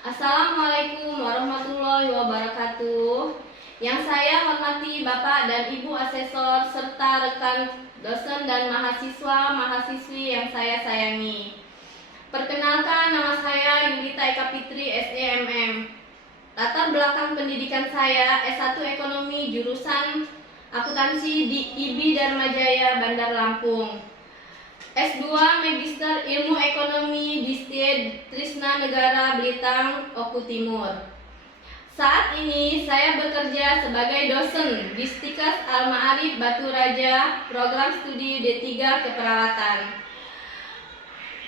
Assalamualaikum warahmatullahi wabarakatuh. Yang saya hormati Bapak dan Ibu Asesor serta rekan dosen dan mahasiswa-mahasiswi yang saya sayangi. Perkenalkan, nama saya Yulita Eka Fitri, SEMM. Latar belakang pendidikan saya S1 Ekonomi jurusan Akuntansi di IB Dharma Jaya, Bandar Lampung. S2 Magister Ilmu Ekonomi di STIED Trisna Negara Blitar, Oku Timur. Saat ini saya bekerja sebagai dosen di Stikes Al-Ma'arif Batu Raja, program studi D3 Keperawatan.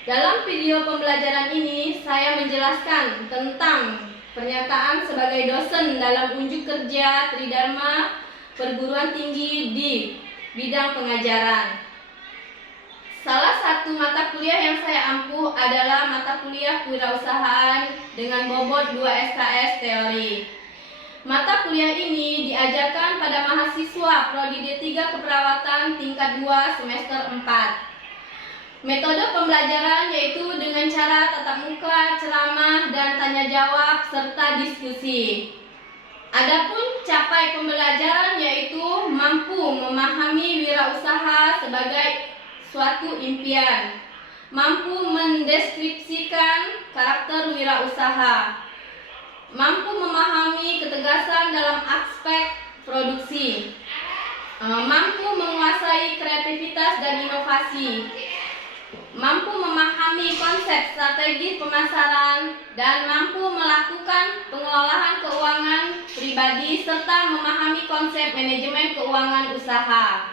Dalam video pembelajaran ini saya menjelaskan tentang pernyataan sebagai dosen dalam unjuk kerja Tridharma Perguruan Tinggi di bidang pengajaran. Salah satu mata kuliah yang saya ampuh adalah mata kuliah kewirausahaan dengan bobot 2 SKS teori. Mata kuliah ini diajarkan pada mahasiswa Prodi D3 Keperawatan tingkat 2 semester 4. Metode pembelajaran yaitu dengan cara tatap muka, ceramah, dan tanya jawab serta diskusi. Adapun capai pembelajaran yaitu mampu memahami wirausaha sebagai suatu impian, mampu mendeskripsikan karakter wirausaha, mampu memahami ketegasan dalam aspek produksi, mampu menguasai kreativitas dan inovasi, mampu memahami konsep strategi pemasaran, dan mampu melakukan pengelolaan keuangan pribadi serta memahami konsep manajemen keuangan usaha.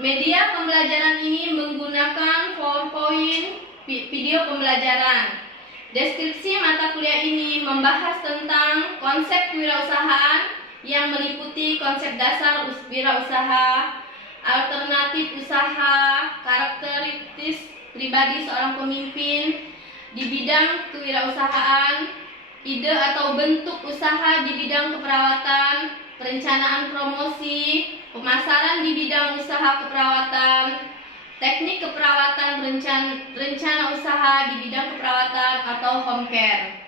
Media pembelajaran ini menggunakan PowerPoint video pembelajaran. Deskripsi mata kuliah ini membahas tentang konsep kewirausahaan yang meliputi konsep dasar wirausaha, alternatif usaha, karakteristik pribadi seorang pemimpin di bidang kewirausahaan, ide atau bentuk usaha di bidang keperawatan, perencanaan promosi, pemasaran di bidang usaha keperawatan, teknik keperawatan, rencana usaha di bidang keperawatan atau home care.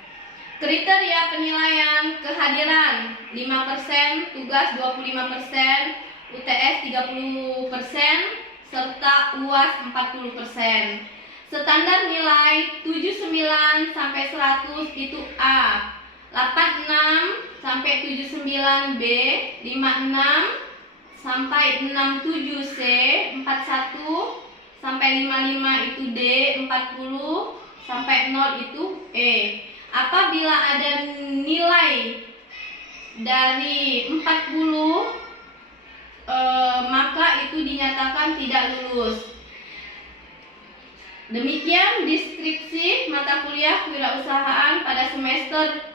Kriteria penilaian: kehadiran 5%, tugas 25%, UTS 30%, serta UAS 40%. Standar nilai 79 sampai 100 itu A, 86 sampai 79 B, 56 sampai 67 C, 41 sampai 55 itu D, 40 sampai 0 itu E. Apabila ada nilai dari 40 maka itu dinyatakan tidak lulus. Demikian deskripsi mata kuliah kewirausahaan pada semester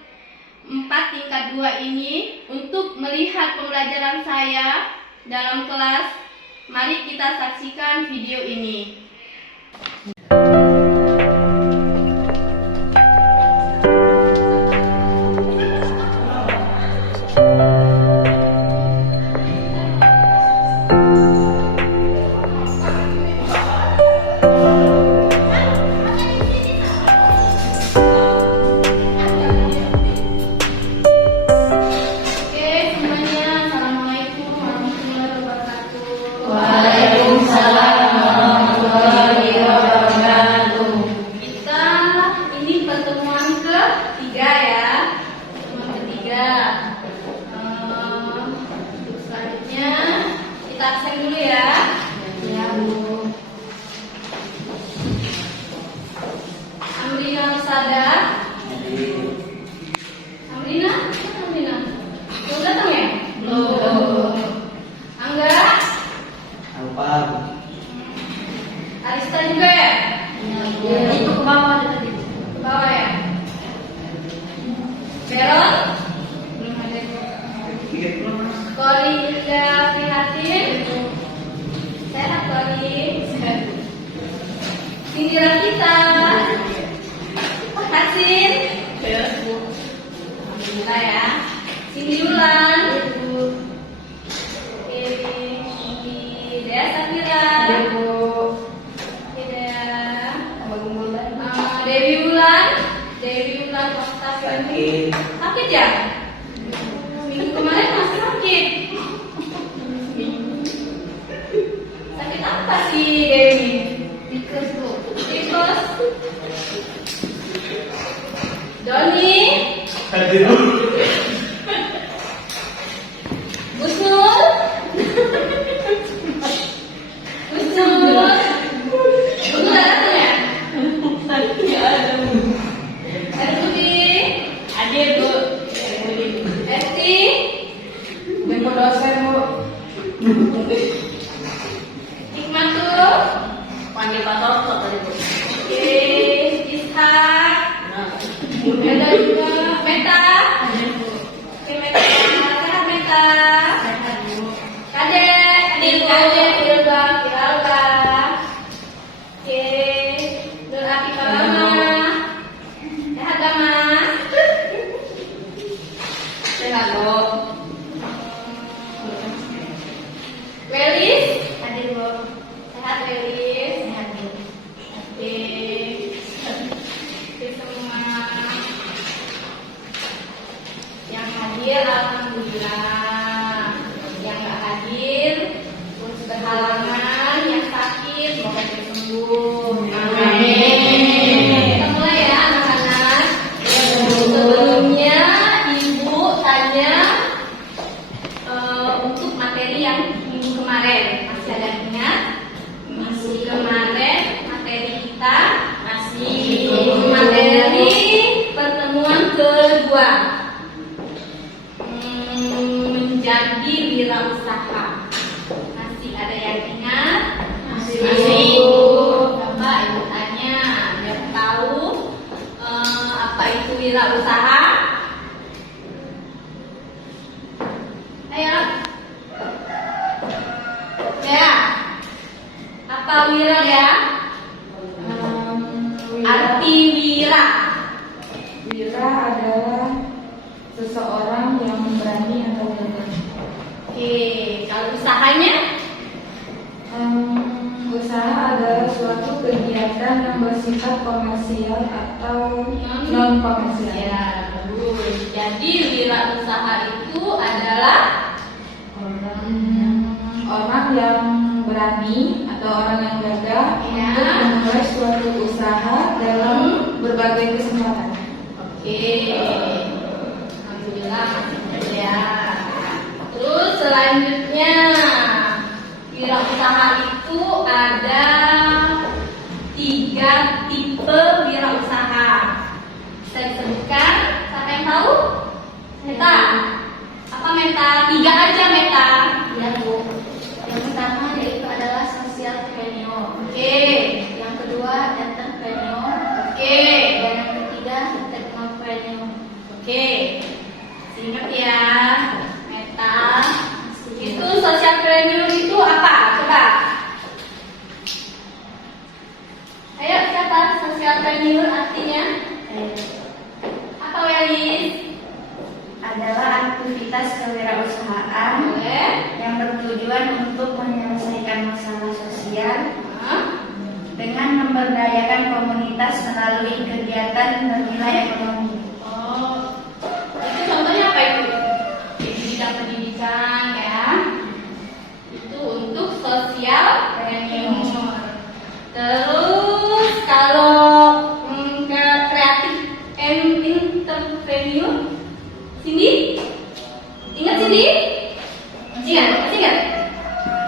4 tingkat 2 ini. Untuk melihat pembelajaran saya dalam kelas, mari kita saksikan video ini. Arista juga ya? Iya. Itu ke bawah tadi. Ke bawah ya? Beron? Belum ada. Kori Ida Prihatin. Sehat Kori. Sindiran kita. Hasin. Alhamdulillah ya. Cindy Ulan. Dea Safira. Dea. Sakit. Sakit ya? Minggu kemarin masih sakit. Sakit apa sih Dewi? Tikus bu. Tikus. Doni. Gusnul. Gusnul. Gusnul datang ya? Nggak ada. Ada Budi. Hadir bu. Esti. Jemput dosen bu. Hikmatul. Panggil Pak Toto tadi bu. Oke. Ishak. Ada juga Meta. Oke Meta. Sehat Meta. Kadek. Kadek. Ilba. Ilba. Oke. Nur Afifa Lama. Sehat Lama. Sehat bu. Welis. Hadir bu. Sehat Welis. Sehat bu. Oke. Oke semua yang hadir alhamdulillah. Yang nggak hadir terus berhalangan, yang sakit semoga cepat sembuh. Amin. Kita mulai ya anak-anak. Sebelumnya ibu tanya untuk materi yang minggu kemarin masih ada yang ingat? Masih kemarin materi kita masih materi pertemuan kedua menjadi wirausaha. Masih ada yang ingat? Masih. Coba ibu tanya yang tahu apa itu wirausaha? Ayo. Ya. Apa wira ya? Arti wira. Wira adalah seseorang yang berani atau gagah. Oke, kalau usahanya? Usaha adalah suatu kegiatan yang bersifat komersial atau non komersial. Ya, bagus. Jadi wirausaha itu adalah Orang yang berani atau orang yang gagah Ya. untuk memulai suatu usaha dalam berbagai kesempatan. oke. Alhamdulillah masih ada ya. Terus selanjutnya wirausaha itu ada 3 tipe wirausaha. Bisa disebutkan? Siapa yang tahu? Meta. Apa Meta? 3 aja Meta. Ya Bu, yang pertama yaitu adalah socialpreneur. Oke. Yang kedua entrepreneur. Oke. Dan yang ketiga technopreneur. Oke. Ingat ya, Meta. Itu socialpreneur itu apa? Coba. Ayo siapa socialpreneur artinya? Apa Welis? Adalah aktivitas kewirausahaan Boleh. yang bertujuan untuk menyelesaikan masalah sosial Hah? dengan memberdayakan komunitas melalui kegiatan bernilai ekonomi. Oh, itu contohnya apa itu? Di bidang pendidikan ya. Itu untuk socialpreneur. Terus kalau kreatif and entrepreneur, Cindy? Ingat Cindy? Masih ingat?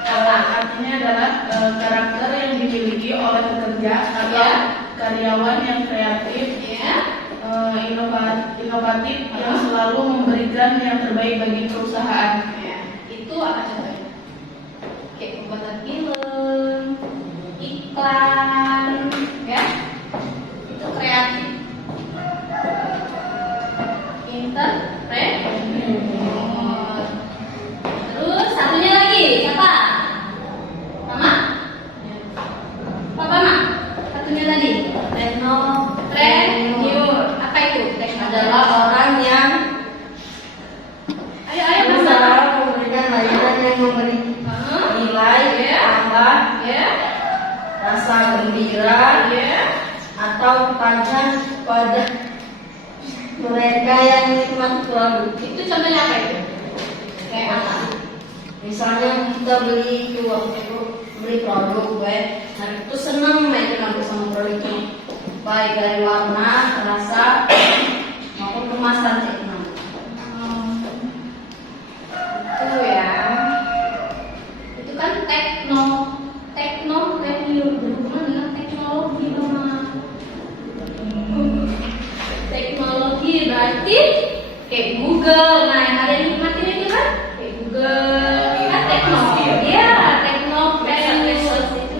Apa? Artinya adalah karakter yang dimiliki oleh pekerja atau Ya. karyawan yang kreatif, Ya. inovatif yang selalu memberikan yang terbaik bagi perusahaan. Ya. Itu apa contohnya? Kayak pembuatan film, iklan, ya. Itu kreatif. Entrepreneur. Terus satunya lagi siapa? Mama? Papa Mama? Satunya tadi? Technopreneur. Apa itu? Adalah orang yang Ayo Mama. berusaha memberikan layanan yang memberi nilai tambah, Ya. rasa gembira, Ya. atau kepajan pada Mereka yang menikmati produk. Itu contohnya apa itu? Kayak apa? Misalnya kita beli produk, nah itu senang main sama produknya, baik dari warna, rasa, maupun kemasan ceknya. Itu ya. Itu kan teknologi berhubungan dengan teknologi Mama. Teknologi berarti kayak Google. Nah, yang ada nikmatin itu kan kayak Google. Kan teknologi. Ya, teknologi.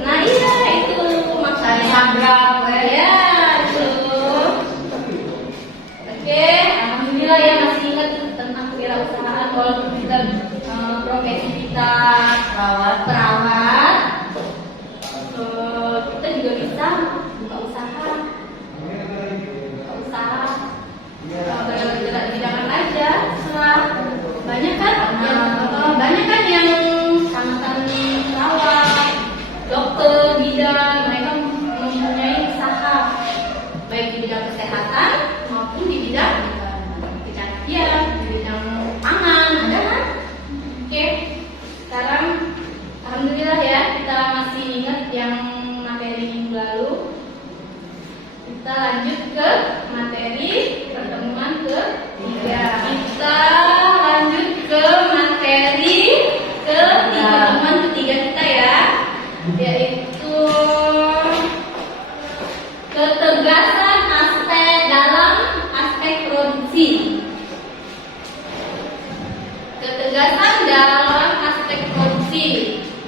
Nah, iya itu maksudnya. Instagram, Ya, itu. Oke, alhamdulillah ya masih ingat tentang kewirausahaan walaupun kita profesi kita perawat, kita juga bisa buka usaha. Bergerak di bidang aja. Setelah banyak kan yang sanatan perawat, dokter, bidan, mereka mempunyai usaha baik di bidang kesehatan maupun di bidang kecantikan, di bidang pangan, ada kan? Oke, sekarang alhamdulillah ya kita masih ingat yang materi minggu lalu. Kita lanjut ke materi pertemuan ketiga. Kita lanjut ke materi pertemuan ketiga kita ya, yaitu ketegasan dalam aspek produksi. Ketegasan dalam aspek produksi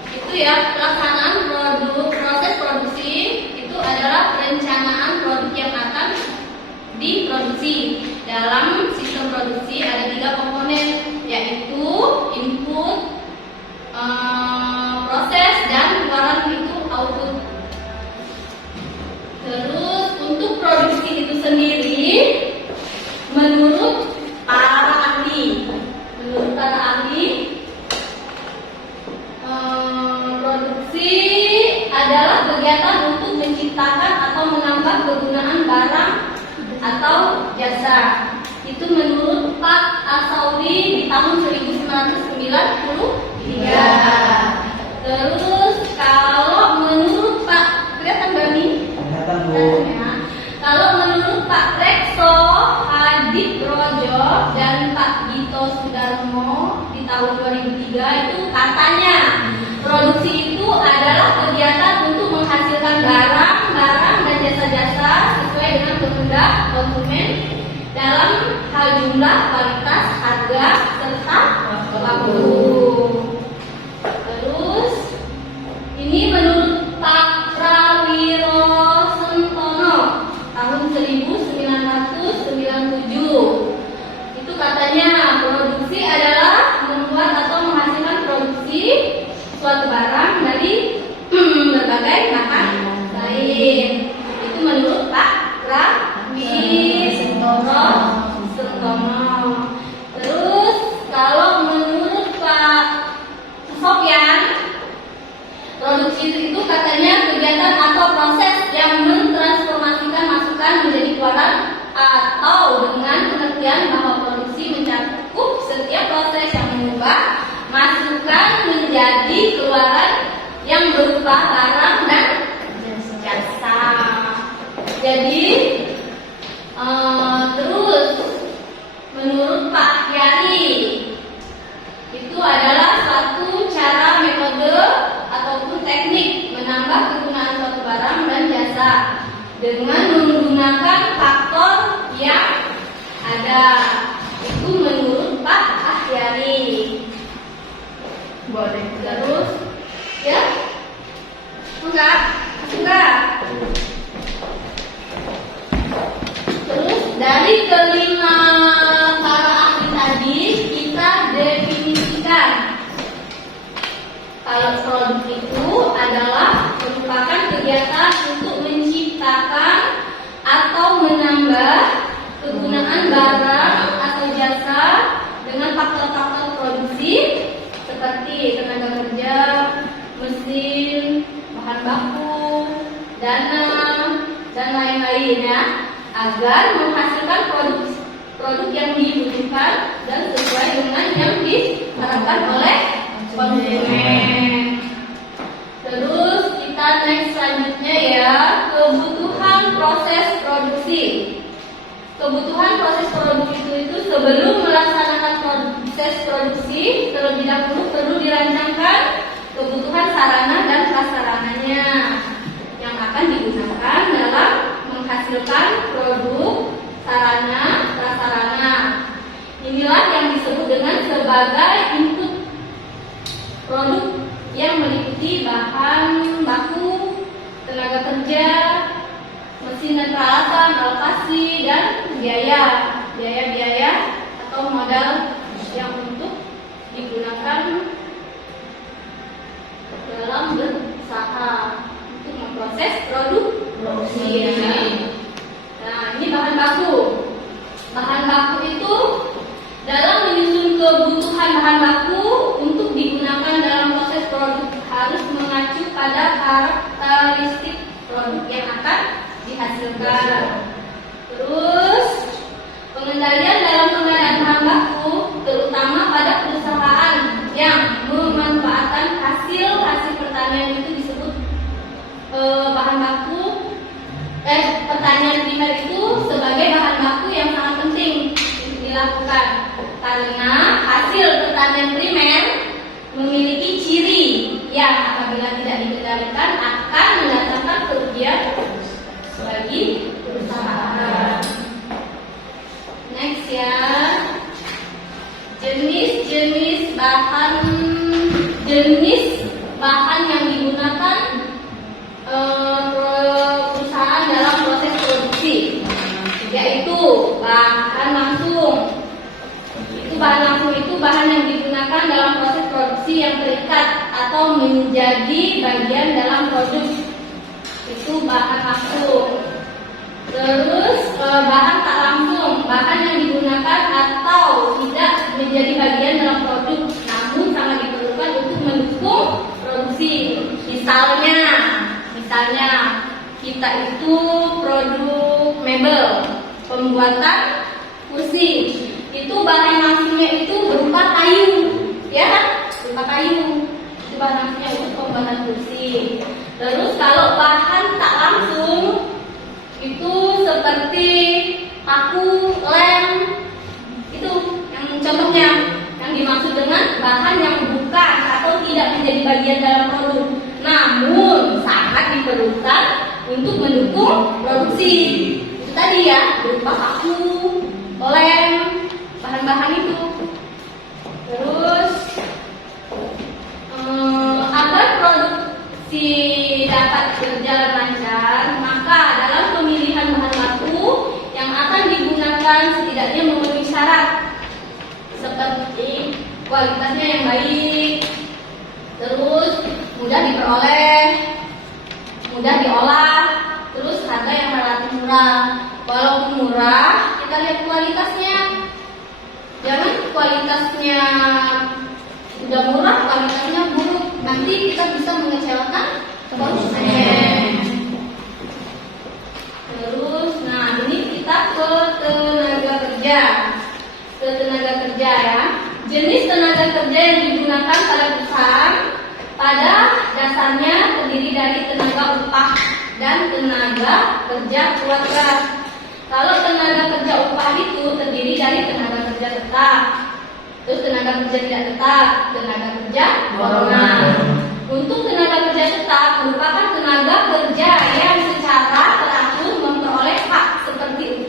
itu ya pelaksanaan proses produksi itu adalah perencanaan produk yang akan diproduksi. Dalam sistem produksi ada 3 komponen, yaitu input, proses, dan keluaran itu output. Terus untuk produksi itu sendiri, menurut para ahli, produksi adalah kegiatan untuk menciptakan atau menambah kegunaan barang atau jasa. Itu menurut Pak Asauri di tahun 1993. Terus kalau menurut Pak, kelihatan Bani? Kelihatan, Bu. Kalau menurut Pak Rekso Hadibrojo dan Pak Gito Sudarmo di tahun 2003 itu katanya produksi itu adalah kegiatan untuk menghasilkan barang dan jasa-jasa sesuai dengan kehendak konsumen dalam hal jumlah, kualitas, harga, serta waktu. Terus ini menurut Pak Prawiro Sentono tahun 1997. Itu katanya produksi adalah membuat atau menghasilkan produksi suatu barang dari berbagai bahan lain. Itu menurut Pak Prawiro Sentono. Terus kalau menurut Pak Sofyan, produksi itu katanya kegiatan atau proses yang mentransformasikan masukan menjadi keluaran, atau dengan pengertian bahwa produksi mencakup setiap proses yang mengubah masukan menjadi keluaran yang berupa barang dan jasa. Jadi terus menurut Pak Yari, itu adalah suatu cara, metode, ataupun teknik menambah kegunaan suatu barang dan jasa dengan menggunakan faktor yang ada. Itu menurut Pak Ahyari. Boleh. Terus ya? Enggak. Terus dari kelima para ahli tadi kita definisikan kalau produk itu adalah merupakan kegiatan untuk menciptakan atau menambah kegunaan barang atau jasa dengan faktor-faktor produksi seperti tenaga kerja, mesin, bahan baku, dana, dan lain-lain ya, agar menghasilkan produk yang dibutuhkan dan sesuai dengan yang diharapkan oleh konsumen. Terus kita next selanjutnya ya, kebutuhan proses produksi. Kebutuhan proses produksi itu sebelum melaksanakan proses produksi terlebih dahulu perlu dirancangkan kebutuhan sarana dan prasarananya yang akan digunakan dalam menghasilkan produk, sarana, prasarana. Inilah yang disebut dengan sebagai input produk yang meliputi bahan baku, tenaga kerja, mesin dan peralatan, alokasi, dan biaya atau modal yang untuk digunakan dalam berusaha untuk memproses produksi. Nah, ini bahan baku. Bahan baku itu dalam menyusun kebutuhan bahan baku untuk digunakan dalam proses produk harus mengacu pada karakteristik produk yang akan dihasilkan. Terus pengendalian dalam pengadaan bahan baku terutama pada perusahaan yang memanfaatkan hasil pertanian itu disebut bahan baku pertanian primer itu sebagai bahan baku yang sangat penting untuk dilakukan karena hasil pertanian primer memiliki ciri yang apabila tidak dikendalikan akan mendatangkan kerugian bagi perusahaan. Next ya, jenis bahan yang digunakan perusahaan dalam proses produksi, yaitu bahan langsung. Bahan langsung itu bahan yang digunakan dalam proses produksi yang terikat atau menjadi bagian dalam produk. Itu bahan langsung. Terus bahan tak langsung, bahan yang digunakan atau tidak menjadi bagian dalam produk, namun sangat diperlukan untuk mendukung produksi. Misalnya kita itu produk mebel, pembuatan kursi. Itu bahan langsungnya itu berupa kayu, ya kan? Berupa kayu. Itu bahan langsungnya untuk pembuatan kursi. Terus kalau bahan tak langsung itu seperti paku, lem, itu yang contohnya yang dimaksud dengan bahan yang bukan atau tidak menjadi bagian dalam produk, namun sangat diperlukan untuk mendukung produksi. Itu tadi ya, berupa paku, lem, bahan-bahan itu. Terus agar produksi dapat berjalan lancar, maka dalam pemilihan bahan baku yang akan digunakan setidaknya memenuhi syarat seperti kualitasnya yang baik, terus mudah diperoleh, mudah diolah, terus harga yang relatif murah. Walaupun murah, kita lihat kualitasnya. Jangan kualitasnya udah murah, kualitasnya buruk, nanti kita bisa mengecewakan konsumen. Terus, nah ini kita ke tenaga kerja. Ke tenaga kerja ya. Jenis tenaga kerja yang digunakan pada perusahaan pada dasarnya terdiri dari tenaga upah dan tenaga kerja keluarga. Kalau tenaga kerja upah itu terdiri dari tenaga kerja tetap, terus tenaga kerja tidak tetap, tenaga kerja golongan. Untuk tenaga kerja tetap merupakan tenaga kerja yang secara teratur memperoleh hak seperti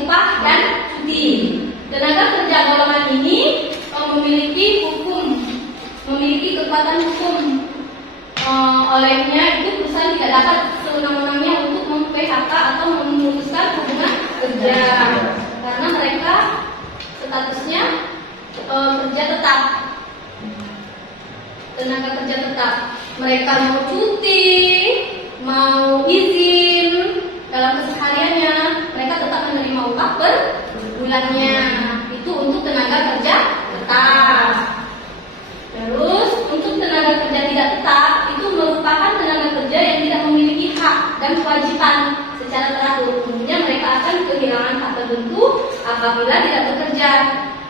upah dan cuti. Tenaga kerja golongan ini memiliki kekuatan hukum. Olehnya itu perusahaan tidak dapat sewenang-wenangnya untuk mem-PHK atau memutuskan hubungan kerja karena mereka statusnya kerja tetap, tenaga kerja tetap. Mereka mau cuti, mau izin dalam kesehariannya, mereka tetap menerima upah per bulannya. Itu untuk tenaga kerja tetap. Terus untuk tenaga kerja tidak tetap itu merupakan tenaga kerja yang tidak memiliki hak dan kewajiban secara teratur. Umumnya mereka akan kehilangan hak tertentu apabila tidak bekerja.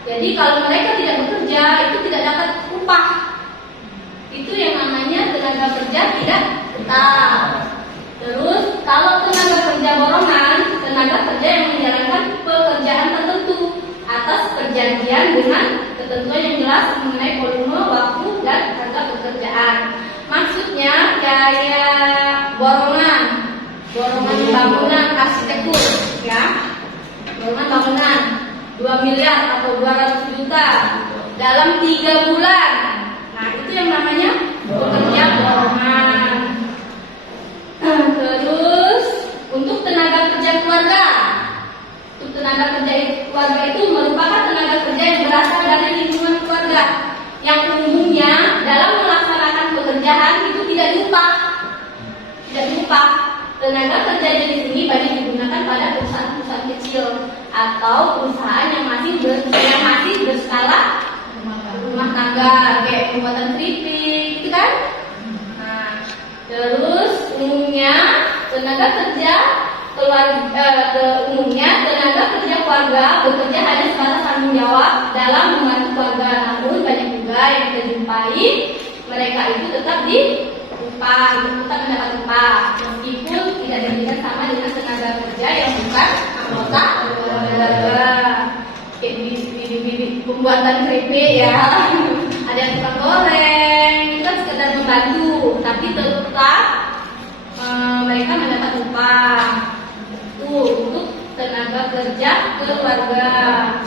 Jadi kalau mereka tidak bekerja itu tidak dapat upah. Itu yang namanya tenaga kerja tidak tetap. Terus kalau tenaga kerja borongan, tenaga kerja yang menjalankan pekerjaan tertentu atas perjanjian dengan ketentuan yang jelas mengenai volume, waktu, dan harga pekerjaan. Maksudnya kayak borongan bangunan arsitektur, ya, borongan bangunan 2 miliar atau 200 juta dalam 3 bulan. Nah, itu yang namanya pekerja borongan. Terus untuk tenaga kerja keluarga, untuk tenaga kerja keluarga itu merupakan tenaga kerja yang berasal dari lingkungan keluarga yang umumnya dalam melaksanakan pekerjaan itu tidak diupah. Tenaga kerja jenis ini banyak digunakan pada perusahaan-perusahaan kecil atau perusahaan yang masih berskala rumah tangga, kayak pembuatan keripik, gitu kan? Nah, terus umumnya tenaga kerja keluarga bekerja hanya sebatas tanggung jawab dalam membantu keluarga. Namun banyak juga yang kita jumpai mereka itu tetap mendapat upah meskipun tidak diberikan sama dengan tenaga kerja yang bukan anggota keluarga. Kayak bibi pembuatan keripik ya, ada yang tukang goreng, itu kan sekedar membantu, tapi tetap mereka mendapat upah. Itu untuk tenaga kerja keluarga.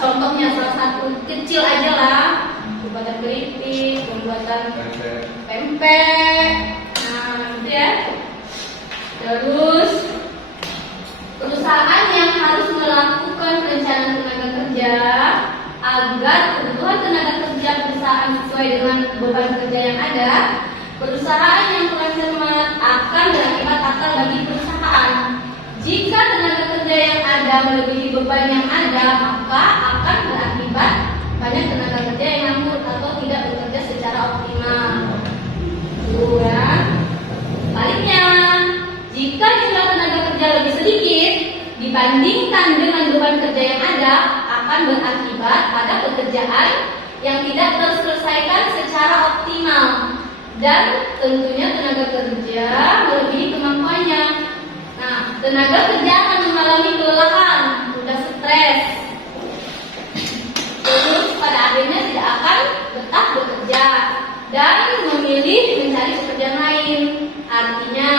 Contohnya salah satu kecil aja lah, pembuatan keripik, pembuatan pempek. Nah, gitu ya. Terus perusahaan yang harus melakukan perencanaan tenaga kerja agar kebutuhan tenaga kerja perusahaan sesuai dengan beban kerja yang ada. Perusahaan yang kurang cermat akan berakibat fatal bagi perusahaan. Jika tenaga kerja yang ada melebihi beban yang ada, maka akan berakibat banyak tenaga kerja yang nganggur atau tidak bekerja secara optimal. Ya. Baliknya, jika jumlah tenaga kerja lebih sedikit dibandingkan dengan beban kerja yang ada, akan berakibat pada pekerjaan yang tidak terselesaikan secara optimal. Dan tentunya tenaga kerja melebihi kemampuannya. Nah, tenaga kerja akan mengalami kelelahan, mudah stres. Terus pada akhirnya tidak akan betah bekerja dan memilih mencari pekerjaan lain. Artinya,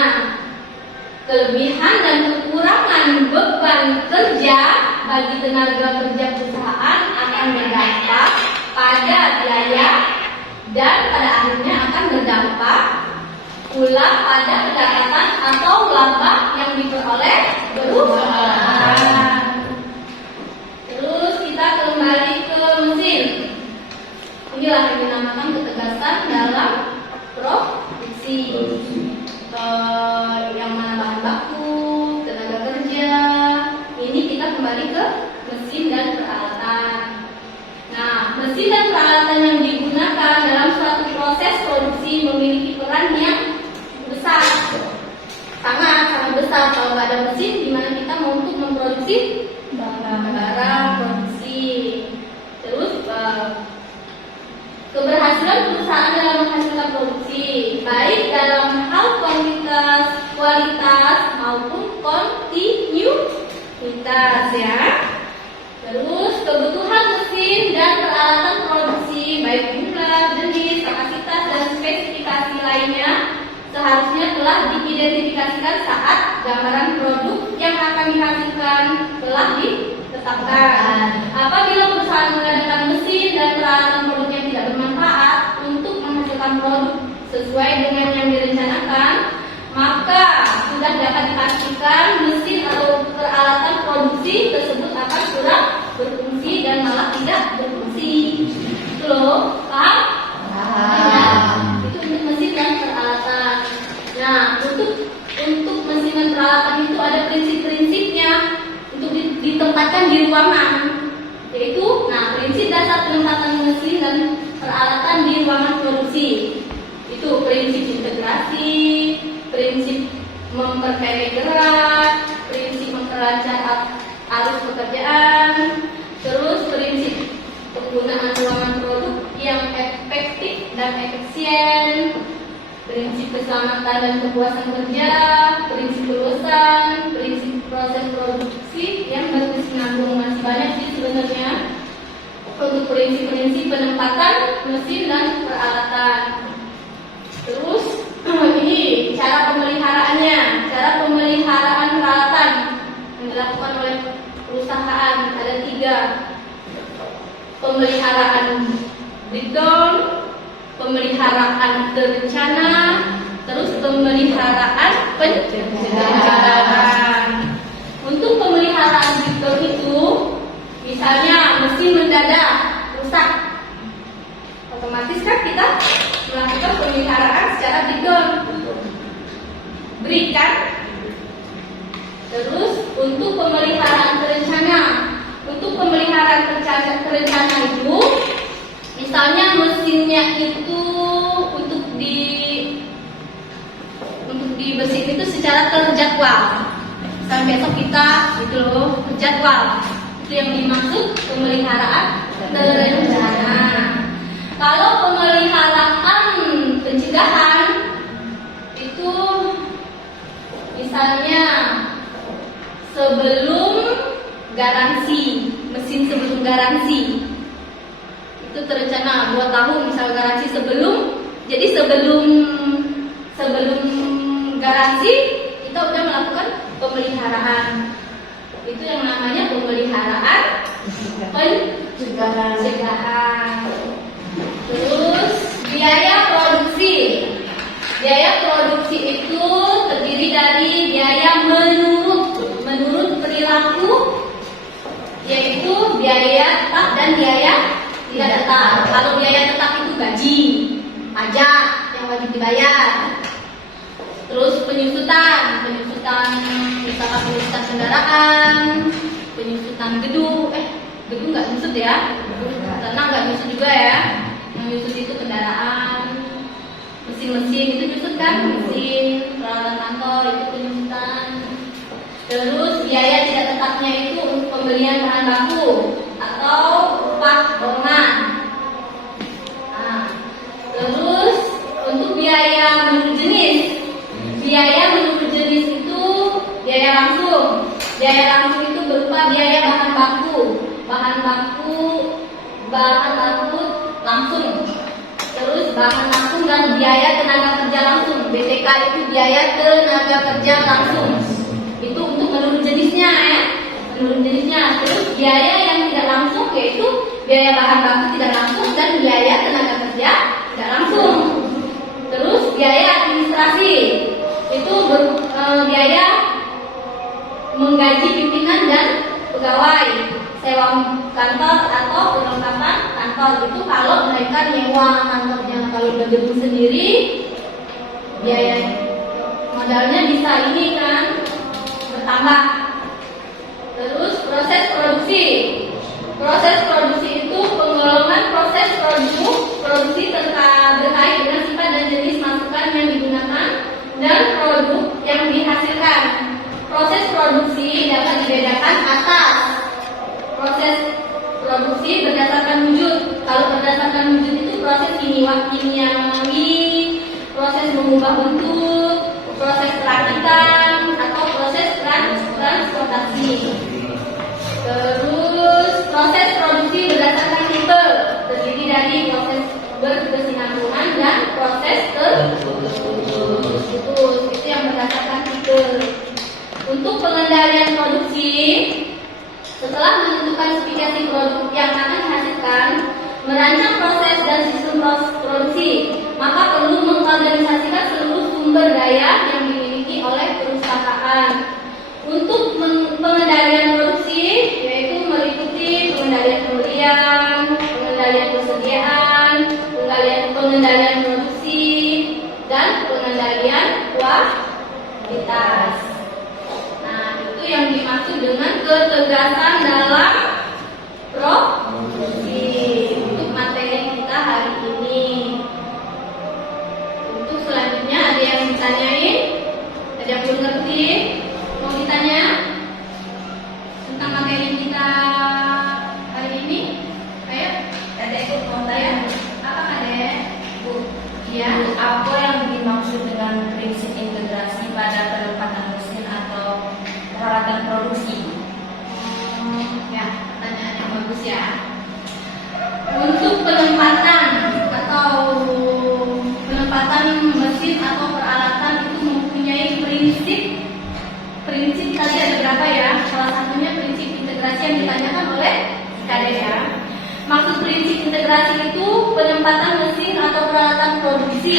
kelebihan dan kekurangan beban kerja bagi tenaga kerja perusahaan akan berdampak pada biaya dan pada akhirnya akan berdampak pula pada pendapatan atau laba yang diperoleh perusahaan. Terus kita kembali ke mesin. Inilah yang dinamakan ketegasan dalam produksi. Yang mana bahan baku, tenaga kerja. Ini kita kembali ke mesin dan peralatan. Nah, mesin dan peralatan yang digunakan dalam suatu proses produksi memiliki peran yang besar, sangat besar. Kalau nggak ada mesin, gimana kita mau untuk memproduksi barang produksi? Terus keberhasilan perusahaan dalam menghasilkan produksi, baik dalam hal kualitas maupun kontinuitas, ya. Terus kebutuhan mesin dan peralatan produksi, baik jumlah, jenis, kapasitas, dan spesifikasi lainnya seharusnya telah diidentifikasikan saat gambaran produk yang akan dihasilkan telah ditetapkan. Apabila perusahaan mengadakan mesin dan peralatan produk yang tidak bermanfaat untuk menghasilkan produk sesuai dengan yang direncanakan, maka sudah dapat dipastikan mesin atau peralatan produksi tersebut akan kurang berfungsi dan malah tidak berfungsi. Itu loh, paham? Itu untuk mesin dan peralatan. Nah, untuk mesin dan peralatan itu ada prinsip-prinsipnya untuk ditempatkan di ruangan. Yaitu, prinsip dasar penempatan mesin dan peralatan di ruangan produksi. Itu prinsip integrasi, prinsip memperpendek gerak, prinsip memperlancar efisien, prinsip keselamatan dan kepuasan kerja, prinsip kelulusan, prinsip proses produksi yang berkesinambungan. Masih banyak sih sebenarnya untuk prinsip-prinsip penempatan mesin dan peralatan. Terus ini cara pemeliharaannya, cara pemeliharaan peralatan yang dilakukan oleh perusahaan ada 3: pemeliharaan breakdown, pemeliharaan terencana, terus pemeliharaan pencegahan. Untuk pemeliharaan breakdown itu, misalnya mesin mendadak rusak, otomatis kan kita melakukan pemeliharaan secara break kan. Terus untuk pemeliharaan terencana, untuk pemeliharaan terencana itu, misalnya mesinnya itu untuk dibersihin itu secara terjadwal. Sampai besok kita gitu loh, terjadwal. Itu yang dimaksud pemeliharaan terencana. Kalau pemeliharaan pencegahan itu misalnya sebelum garansi, mesin sebelum garansi. Itu terencana 2 tahun misal garansi jadi sebelum garansi kita udah melakukan pemeliharaan. Itu yang namanya pemeliharaan pencegahan. Terus biaya produksi. Biaya produksi itu terdiri dari biaya menurut perilaku, yaitu biaya tetap dan biaya tidak tetap. Kalau biaya tetap itu gaji, pajak yang wajib dibayar. Terus penyusutan misalkan penyusutan kendaraan, penyusutan gedung nggak nyusut ya, tanah nggak nyusut juga ya. Yang nyusut itu kendaraan, mesin-mesin itu nyusut kan, mesin, peralatan kantor itu penyusutan. Terus biaya tidak tetapnya itu untuk pembelian bahan baku atau upah bangunan. Nah, terus untuk biaya menurut jenis itu biaya langsung. Biaya langsung itu berupa biaya bahan baku langsung. Terus bahan langsung dan biaya tenaga kerja langsung. BTK itu biaya tenaga kerja langsung. Itu untuk menurut jenisnya ya. Menurut jenisnya. Terus biaya yang tidak langsung yaitu biaya bahan baku tidak langsung dan biaya tenaga kerja tidak langsung. Terus biaya administrasi itu biaya menggaji pimpinan dan pegawai, sewa kantor atau perlengkapan kantor. Itu kalau mereka nyewa kantornya. Kalau udah gedung sendiri, biaya modalnya bisa ini kan bertambah. Terus proses produksi. Proses produksi itu penggolongan proses produksi terkait dengan sifat dan jenis masukan yang digunakan dan produk yang dihasilkan. Proses produksi dapat dibedakan atas proses produksi berdasarkan wujud. Kalau berdasarkan wujud itu proses kimiawi, proses mengubah bentuk, proses perakitan atau proses transportasi. Terus proses produksi berdasarkan tipe, terdiri dari proses berkesinambungan dan proses terputus. Itu yang berdasarkan tipe. Untuk pengendalian produksi, setelah menentukan spesifikasi produk yang akan dihasilkan, merancang proses dan sistem produksi, maka perlu mengorganisasikan seluruh sumber daya yang dimiliki oleh perusahaan. Untuk pengendalian produksi, yaitu meliputi pengendalian pembelian, pengendalian persediaan, pengendalian produksi, dan pengendalian kualitas. Yang dimaksud dengan ketegasan dalam produksi. Untuk materi kita hari ini. Untuk selanjutnya ada yang ditanyain? Ada yang belum ngerti? Mau ditanya tentang materi kita hari ini? Ayo, Adek mau tanya? Apa Adek? Bu? Iya. bagus ya. Untuk penempatan mesin atau peralatan itu mempunyai prinsip tadi ada berapa ya? Salah satunya prinsip integrasi yang ditanyakan oleh Kades ya. Maksud prinsip integrasi itu penempatan mesin atau peralatan produksi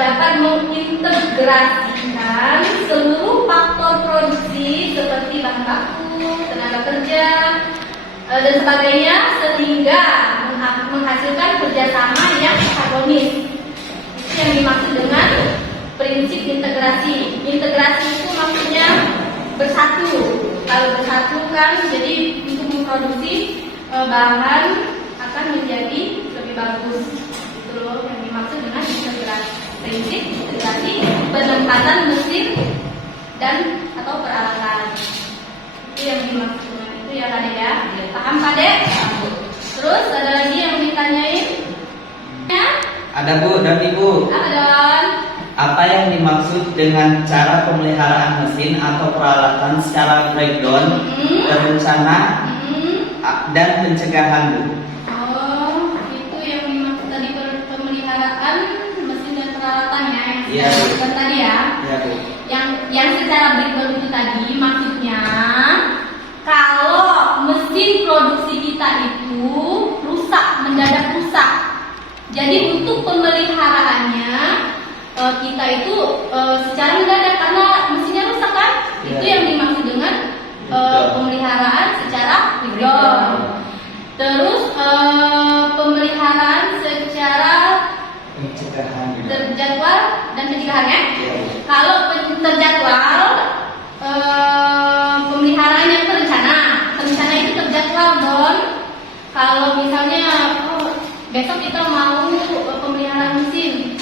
dapat mengintegrasikan seluruh faktor produksi seperti bahan baku, tenaga kerja, dan sebagainya sehingga menghasilkan kerjasama yang harmonis. Itu yang dimaksud dengan prinsip integrasi. Integrasi itu maksudnya bersatu. Kalau bersatu kan jadi untuk memproduksi bahan akan menjadi lebih bagus. Itu loh yang dimaksud dengan integrasi. Prinsip integrasi penempatan mesin dan atau peralatan. Itu yang dimaksud dengan itu ya Kak ya. Paham Kak Dek? Terus ada lagi yang ditanyain? Ya? Ada Bu dan Ibu. Ada. Apa yang dimaksud dengan cara pemeliharaan mesin atau peralatan secara breakdown, terencana, dan pencegahan Bu? Oh, itu yang dimaksud tadi pemeliharaan mesin dan peralatan ya. Iya, Bu. Yang tadi ya. Iya Bu. Yang secara breakdown itu tadi maksudnya kalau mesin produksi kita itu mendadak rusak. Jadi untuk pemeliharaannya kita itu secara mendadak karena mesinnya rusak kan? Ya. Itu yang dimaksud dengan pemeliharaan secara breakdown. Terus pemeliharaan secara Pencegahan juga. terjadwal dan pencegahannya. Iya, Bu. Kalau terjadwal pemeliharaan yang terencana itu terjadwal Don. Kalau misalnya besok kita mau pemeliharaan mesin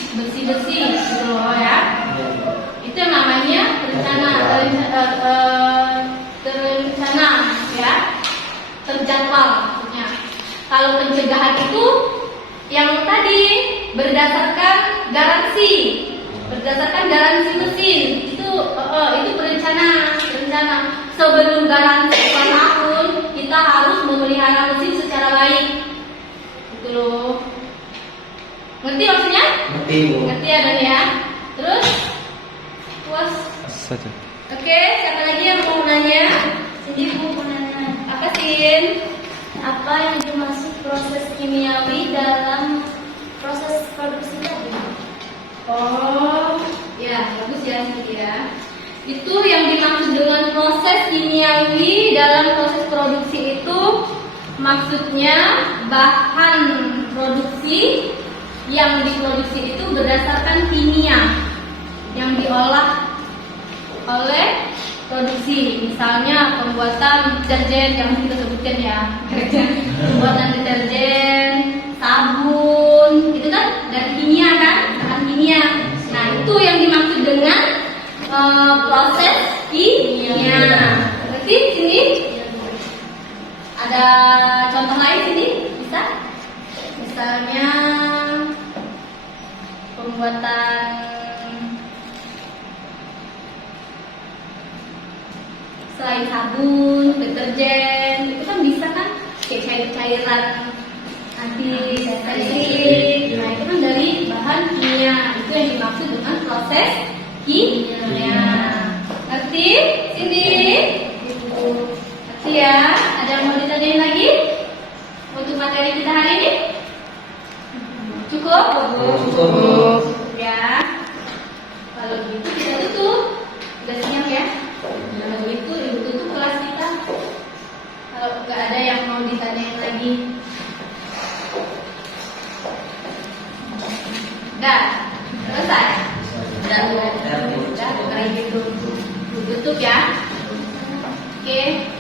bersih gitu loh ya, Iya, Bu. itu yang namanya terencana ya, terjadwal maksudnya. Kalau pencegahan itu yang tadi berdasarkan garansi mesin itu berencana sebelum garansi tahun kita harus memelihara mesin secara baik gitu loh. Ngerti maksudnya? Ngerti Bu. Ngerti ya Dan ya. Terus puas. Oke, siapa lagi yang mau nanya? Jadi Bu mau nanya, Apa Sin? apa yang dimaksud proses kimiawi dalam proses produksi tadi? Oh, ya bagus ya Siti ya. Itu yang dimaksud dengan proses kimiawi dalam proses produksi itu maksudnya bahan produksi yang diproduksi itu berdasarkan kimia yang diolah oleh produksi. Misalnya pembuatan deterjen yang kita sebutkan ya, pembuatan deterjen, sabun, itu kan dari kimia kan, bahan kimia. Nah itu yang dimaksud dengan proses kimia. Berarti sini ada contoh lain sini bisa? Misalnya pembuatan selain sabun, deterjen, itu kan bisa kan cairan antiseptik. Nah itu kan dari bahan kimia. Itu yang dimaksud dengan proses kimia. Ngerti? Sini. Ngerti ya? Ada yang mau ditanyain lagi untuk materi kita hari ini? Cukup? Cukup. Ya. Kalau gitu kita tutup. Udah siap ya? Kalau gitu ibu tutup kelas kita. Kalau nggak ada yang mau ditanyain lagi. Udah. Selesai? Udah. Udah. Kayak gitu. Tutup ya. Oke.